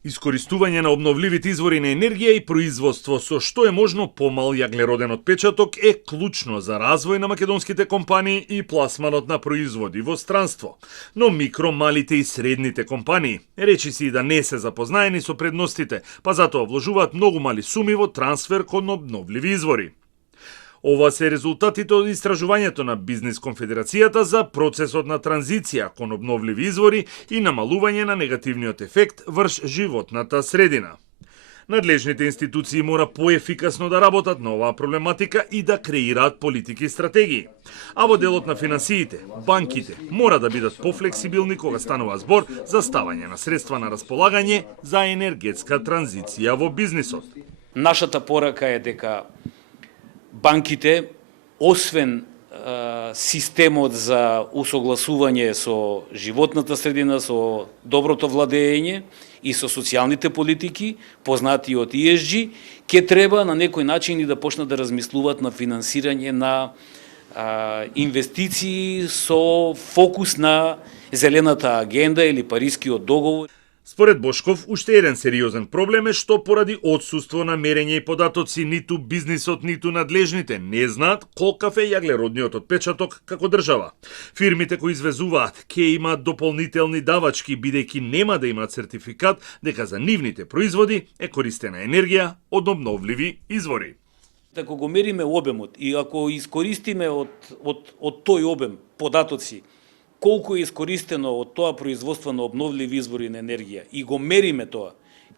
Искористување на обновливите извори на енергија и производство со што е можно помал јаглероден отпечаток е клучно за развој на македонските компании и пласманот на производи во странство. Но микро, малите и средните компании речиси и да не се запознаени со предностите, па затоа вложуваат многу мали суми во трансфер кон обновливи извори. Ова се резултатите од истражувањето на Бизнис конфедерацијата за процесот на транзиција кон обновливи извори и намалување на негативниот ефект врз животната средина. Надлежните институции мора поефикасно да работат на оваа проблематика и да креираат политики и стратегии. А во делот на финансиите, банките мора да бидат пофлексибилни кога станува збор за ставање на средства на располагање за енергетска транзиција во бизнисот. Нашата порака е дека банките, освен системот за усогласување со животната средина, со доброто владење и со социјалните политики, познати од ESG, ќе треба на некој начин и да почнат да размислуваат на финансирање на инвестиции со фокус на зелената агенда или Парискиот договор. Според Бошков, уште еден сериозен проблем е што поради отсуство на мерење и податоци ниту бизнисот, ниту надлежните не знаат колкав е јаглеродниот отпечаток како држава. Фирмите кои извезуваат ќе имаат дополнителни давачки бидејќи нема да имаат сертификат дека за нивните производи е користена енергија од обновливи извори. Ако го мериме обемот и ако искористиме од тој обем податоци колку е искористено од тоа производство на обновливи извори на енергија и го мериме тоа,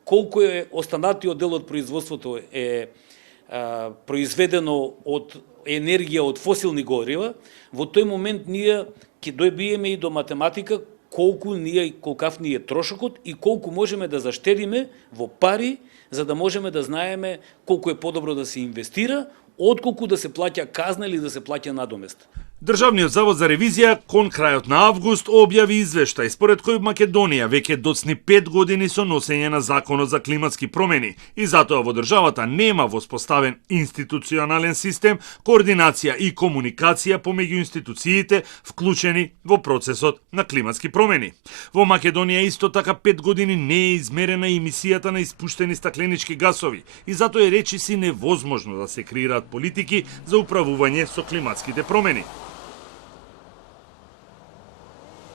колку е останатиот дел од производството е произведено од енергија од фосилни горива, во тој момент ние ќе добиеме и до математика колкав ни е трошокот и колку можеме да заштедиме во пари, за да можеме да знаеме колку е подобро да се инвестира, отколку да се плаќа казна или да се плаќа надомест. Државниот завод за ревизија кон крајот на август објави извештај според кој Македонија веќе доцни 5 години со носење на законот за климатски промени и затоа во државата нема воспоставен институционален систем, координација и комуникација помеѓу институциите вклучени во процесот на климатски промени. Во Македонија исто така 5 години не е измерена емисијата на испуштени стакленички гасови и затоа е речиси невозможно да се креираат политики за управување со климатските промени.